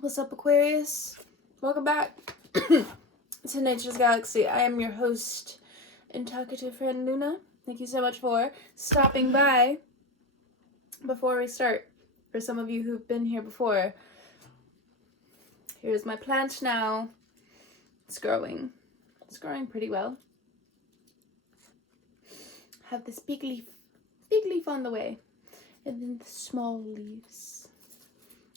What's up, Aquarius? Welcome back to Nature's Galaxy. I am your host and talkative friend, Luna. Thank you so much for stopping by. Before we start, for some of you who've been here before, here's my plant now. It's growing. It's growing pretty well. Have this big leaf on the way, and then the small leaves.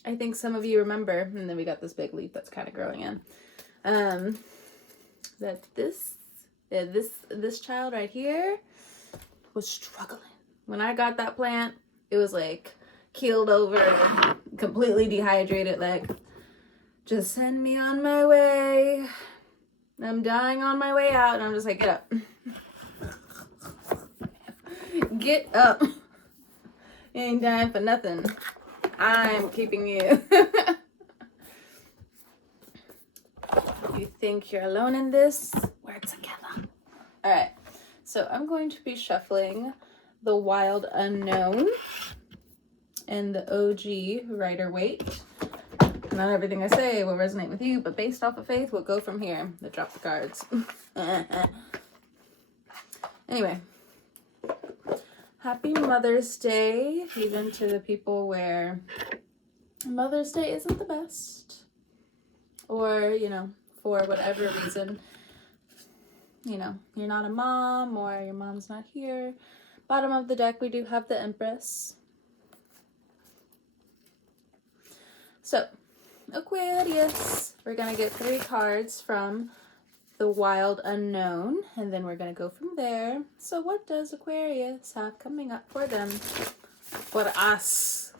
I think some of you remember, and then we got this big leaf that's kind of growing in. That this child right here was struggling. When I got that plant, it was like keeled over, completely dehydrated. Like, just send me on my way. I'm dying on my way out, and I'm just like, get up, get up. You ain't dying for nothing. I'm keeping you. You think you're alone in this? We're together. Alright, so I'm going to be shuffling the Wild Unknown and the OG Rider-Waite. Not everything I say will resonate with you, but based off of faith, we'll go from here. Let's drop the cards. Anyway. Happy Mother's Day, even to the people where Mother's Day isn't the best. Or, for whatever reason, you're not a mom or your mom's not here. Bottom of the deck, we do have the Empress. So, Aquarius, we're going to get 3 cards from the Wild Unknown, and then we're going to go from there. So what does Aquarius have coming up for them? For us.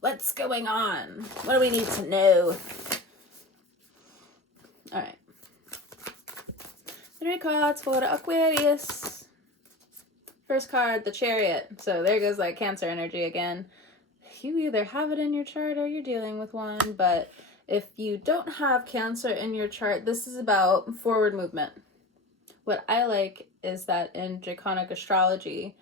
What's going on? What do we need to know? Alright. 3 cards for the Aquarius. First card, the Chariot. So there goes like Cancer energy again. You either have it in your chart or you're dealing with one, but if you don't have Cancer in your chart, this is about forward movement. What I like is that in Draconic astrology,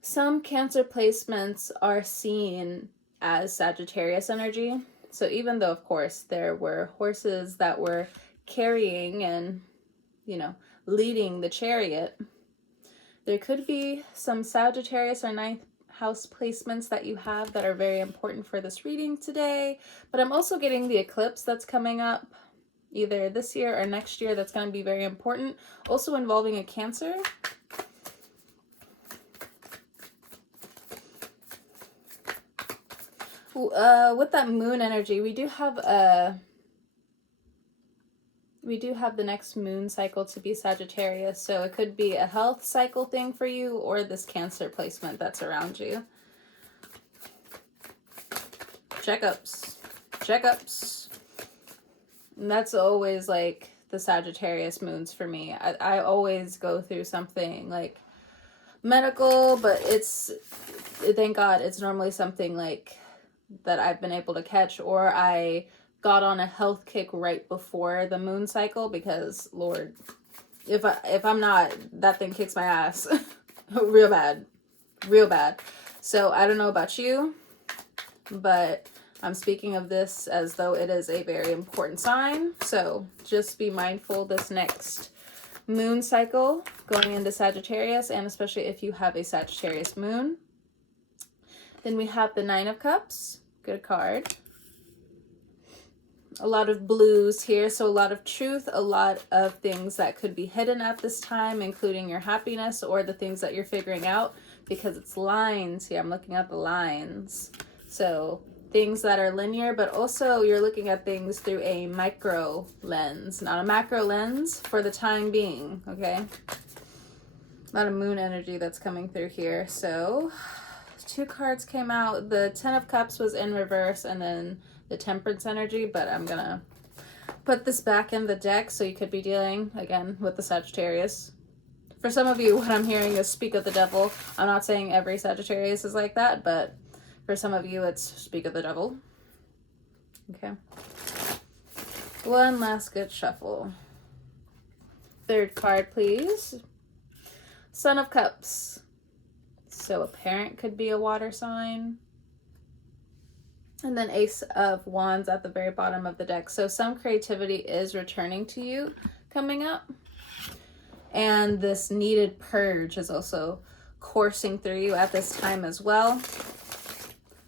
some Cancer placements are seen as Sagittarius energy. So even though, of course, there were horses that were carrying and, leading the chariot, there could be some Sagittarius or 9th house placements that you have that are very important for this reading today. But I'm also getting the eclipse that's coming up either this year or next year that's going to be very important, also involving a Cancer. With that moon energy, we do have the next moon cycle to be Sagittarius, so it could be a health cycle thing for you or this Cancer placement that's around you. Checkups. And that's always like the Sagittarius moons for me. I always go through something like medical, but thank God, it's normally something like that I've been able to catch, or I got on a health kick right before the moon cycle, because Lord, if I'm not, that thing kicks my ass real bad. So I don't know about you, but I'm speaking of this as though it is a very important sign. So just be mindful this next moon cycle going into Sagittarius, and especially if you have a Sagittarius moon. Then we have the 9 of Cups. Good card. A lot of blues here, so a lot of truth, a lot of things that could be hidden at this time, including your happiness or the things that you're figuring out, because it's lines here. I'm looking at the lines. So things that are linear, but also you're looking at things through a micro lens, not a macro lens for the time being, okay? A lot of moon energy that's coming through here. So 2 cards came out. The 10 of Cups was in reverse, and then the Temperance energy, but I'm gonna put this back in the deck, so you could be dealing again with the Sagittarius. For some of you, what I'm hearing is speak of the devil. I'm not saying every Sagittarius is like that, but for some of you, it's speak of the devil. Okay. One last good shuffle. 3rd card, please. Son of Cups. So a parent could be a water sign. And then Ace of Wands at the very bottom of the deck. So some creativity is returning to you coming up. And this needed purge is also coursing through you at this time as well.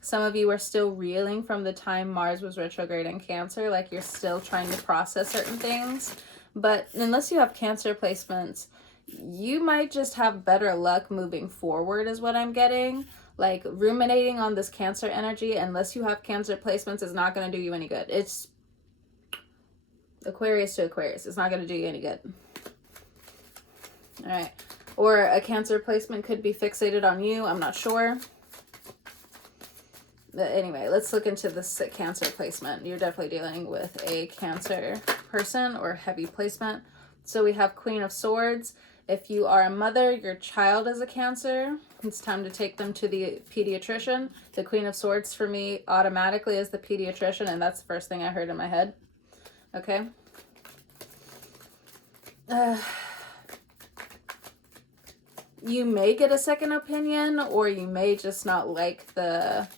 Some of you are still reeling from the time Mars was retrograde in Cancer, like you're still trying to process certain things. But unless you have Cancer placements, you might just have better luck moving forward is what I'm getting. Like ruminating on this Cancer energy, unless you have Cancer placements, is not going to do you any good. It's Aquarius to Aquarius. It's not going to do you any good. All right. Or a Cancer placement could be fixated on you. I'm not sure. But anyway, let's look into this Cancer placement. You're definitely dealing with a Cancer person or heavy placement. So we have Queen of Swords. If you are a mother, your child is a Cancer. It's time to take them to the pediatrician. The Queen of Swords for me automatically is the pediatrician, and that's the first thing I heard in my head. Okay. You may get a second opinion, or you may just not like the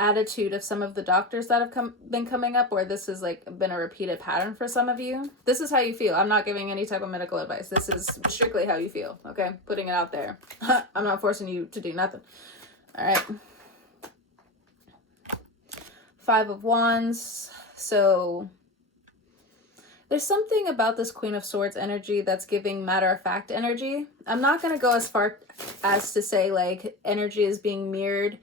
attitude of some of the doctors that have been coming up, or this has like been a repeated pattern for some of you. This is how you feel. I'm not giving any type of medical advice. This is strictly how you feel. Okay, putting it out there. I'm not forcing you to do nothing. All right. Five of Wands. So there's something about this Queen of Swords energy that's giving matter-of-fact energy. I'm not going to go as far as to say like energy is being mirrored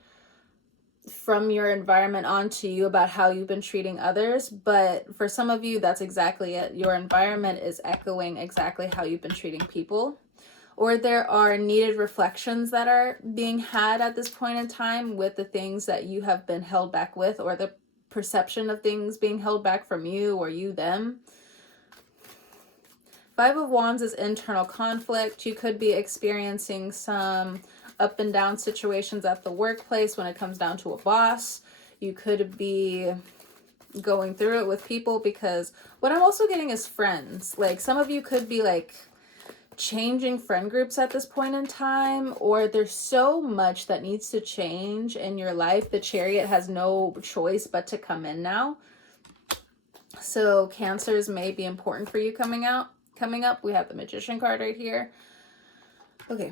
from your environment onto you about how you've been treating others, but for some of you, that's exactly it. Your environment is echoing exactly how you've been treating people, or there are needed reflections that are being had at this point in time with the things that you have been held back with, or the perception of things being held back from you or you them. Five of Wands is internal conflict. You could be experiencing some up and down situations at the workplace when it comes down to a boss. You could be going through it with people, because what I'm also getting is friends. Like some of you could be like changing friend groups at this point in time, or there's so much that needs to change in your life. The Chariot has no choice but to come in now. So Cancers may be important for you coming up. We have the Magician card right here. Okay.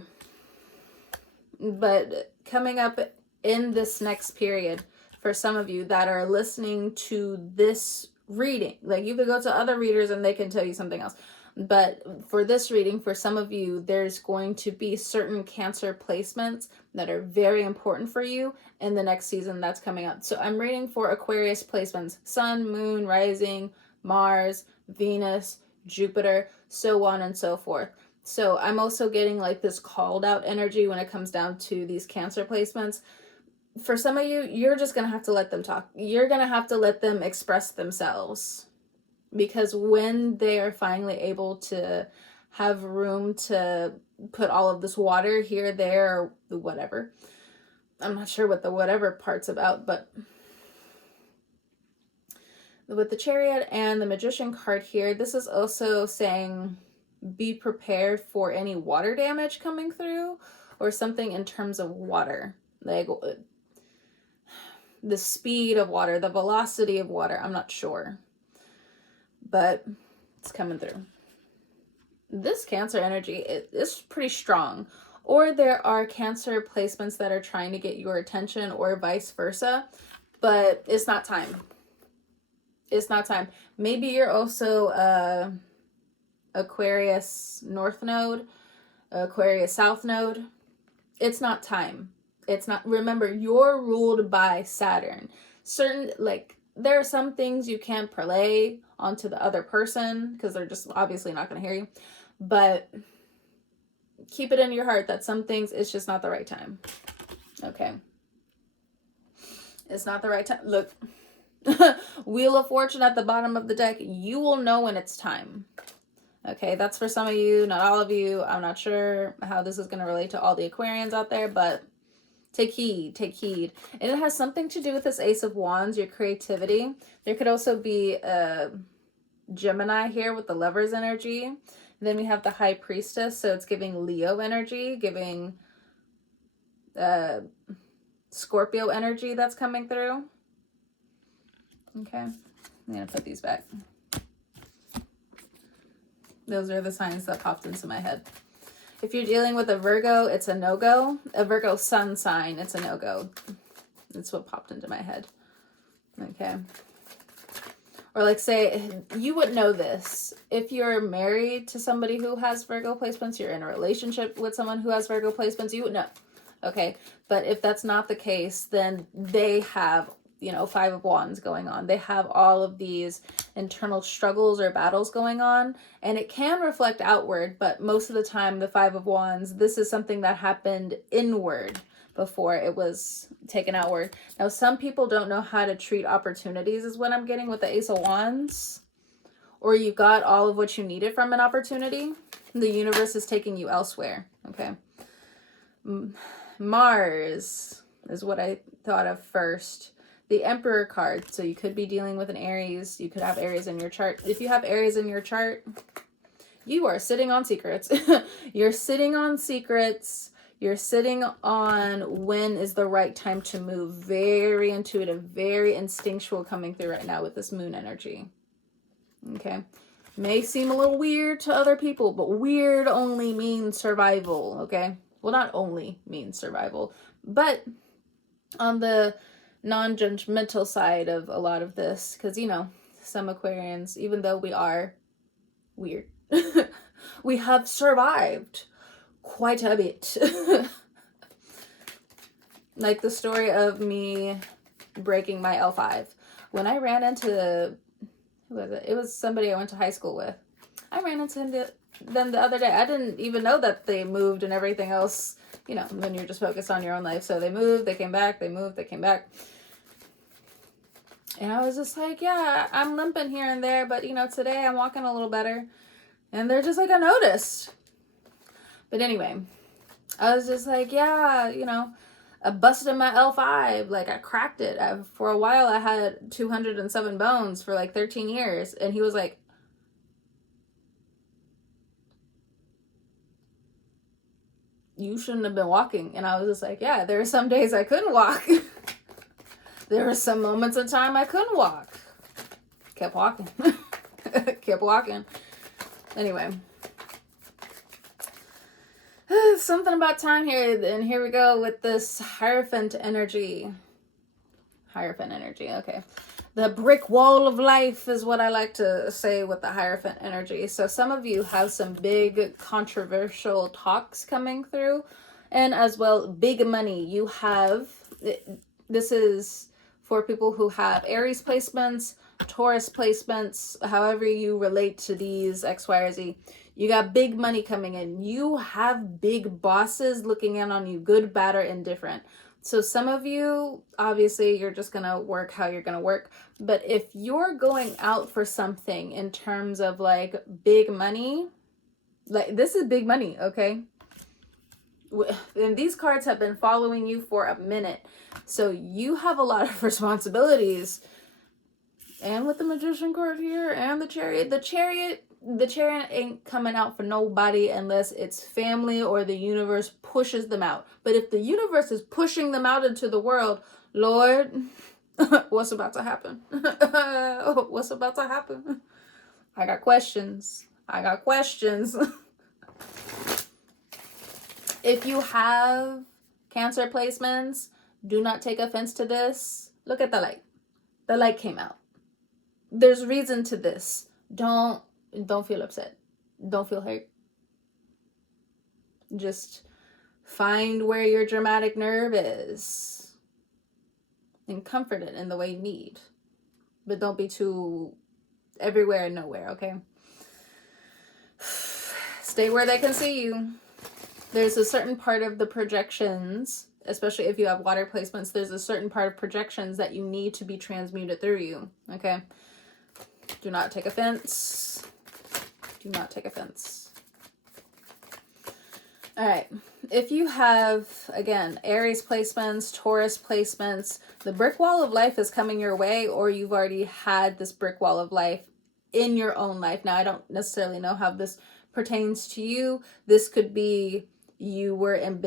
But coming up in this next period, for some of you that are listening to this reading, like you could go to other readers and they can tell you something else. But for this reading, for some of you, there's going to be certain Cancer placements that are very important for you in the next season that's coming up. So I'm reading for Aquarius placements: Sun, Moon, Rising, Mars, Venus, Jupiter, so on and so forth. So I'm also getting like this called out energy when it comes down to these Cancer placements. For some of you, you're just going to have to let them talk. You're going to have to let them express themselves. Because when they are finally able to have room to put all of this water here, there, or whatever. I'm not sure what the whatever part's about, but with the Chariot and the Magician card here, this is also saying be prepared for any water damage coming through, or something in terms of water, like the speed of water, the velocity of water. I'm not sure, but it's coming through. This Cancer energy is pretty strong, or there are Cancer placements that are trying to get your attention, or vice versa, but it's not time. It's not time. Maybe you're also Aquarius North Node, Aquarius South Node. It's not time. It's not. Remember, you're ruled by Saturn. Like, there are some things you can't parlay onto the other person because they're just obviously not going to hear you. But keep it in your heart that some things, it's just not the right time. Okay. It's not the right time. Look. Wheel of Fortune at the bottom of the deck. You will know when it's time. Okay, that's for some of you, not all of you. I'm not sure how this is going to relate to all the Aquarians out there, but take heed, take heed. And it has something to do with this Ace of Wands, your creativity. There could also be a Gemini here with the Lover's energy. And then we have the High Priestess, so it's giving Leo energy, giving Scorpio energy that's coming through. Okay, I'm gonna put these back. Those are the signs that popped into my head. If you're dealing with a Virgo, it's a no-go. A Virgo sun sign, it's a no-go. That's what popped into my head. Okay. Or like say, you would know this. If you're married to somebody who has Virgo placements, you're in a relationship with someone who has Virgo placements, you would know. Okay. But if that's not the case, then they have, you know, Five of Wands going on. They have all of these internal struggles or battles going on, and it can reflect outward, but most of the time the Five of Wands, this is something that happened inward before it was taken outward. Now, some people don't know how to treat opportunities is what I'm getting with the Ace of Wands. Or you got all of what you needed from an opportunity. The universe is taking you elsewhere. Okay. Mars is what I thought of first. The Emperor card. So you could be dealing with an Aries. You could have Aries in your chart. If you have Aries in your chart, you are sitting on secrets. You're sitting on secrets. You're sitting on when is the right time to move. Very intuitive, very instinctual coming through right now with this moon energy. Okay. May seem a little weird to other people, but weird only means survival, okay? Well, not only means survival, but on the non-judgmental side of a lot of this, because, you know, some Aquarians, even though we are weird, we have survived quite a bit. Like the story of me breaking my L5. When I ran into, who was it? It was somebody I went to high school with. I ran into them the other day. I didn't even know that they moved and everything else. You know, when you're just focused on your own life. So they moved, they came back, they moved, they came back. And I was just like, yeah, I'm limping here and there, but, you know, today I'm walking a little better. And they're just like, I noticed. But anyway, I was just like, yeah, you know, I busted my L5. Like, I cracked it. For a while, I had 207 bones for like 13 years. And he was like, you shouldn't have been walking. And I was just like, yeah, there were some days I couldn't walk. There were some moments in time I couldn't walk. Kept walking. Kept walking. Anyway. Something about time here. And here we go with this Hierophant energy. Hierophant energy. Okay. The brick wall of life is what I like to say with the Hierophant energy. So some of you have some big controversial talks coming through. And as well, big money. You have, this is for people who have Aries placements, Taurus placements, however you relate to these X, Y, or Z. You got big money coming in. You have big bosses looking in on you, good, bad, or indifferent. So some of you, obviously, you're just going to work how you're going to work. But if you're going out for something in terms of like big money, like this is big money, okay? And these cards have been following you for a minute. So you have a lot of responsibilities. And with the Magician card here and the Chariot ain't coming out for nobody unless it's family or the universe pushes them out. But if the universe is pushing them out into the world, Lord, what's about to happen? What's about to happen? I got questions. I got questions. If you have Cancer placements, do not take offense to this. Look at the light. The light came out. There's reason to this. Don't feel upset. Don't feel hurt. Just find where your dramatic nerve is and comfort it in the way you need. But don't be too everywhere and nowhere, okay? Stay where they can see you. There's a certain part of the projections, especially if you have water placements, there's a certain part of projections that you need to be transmuted through you, okay? Do not take offense. Do not take offense. All right. If you have, again, Aries placements, Taurus placements, the brick wall of life is coming your way, or you've already had this brick wall of life in your own life. Now, I don't necessarily know how this pertains to you. This could be you were in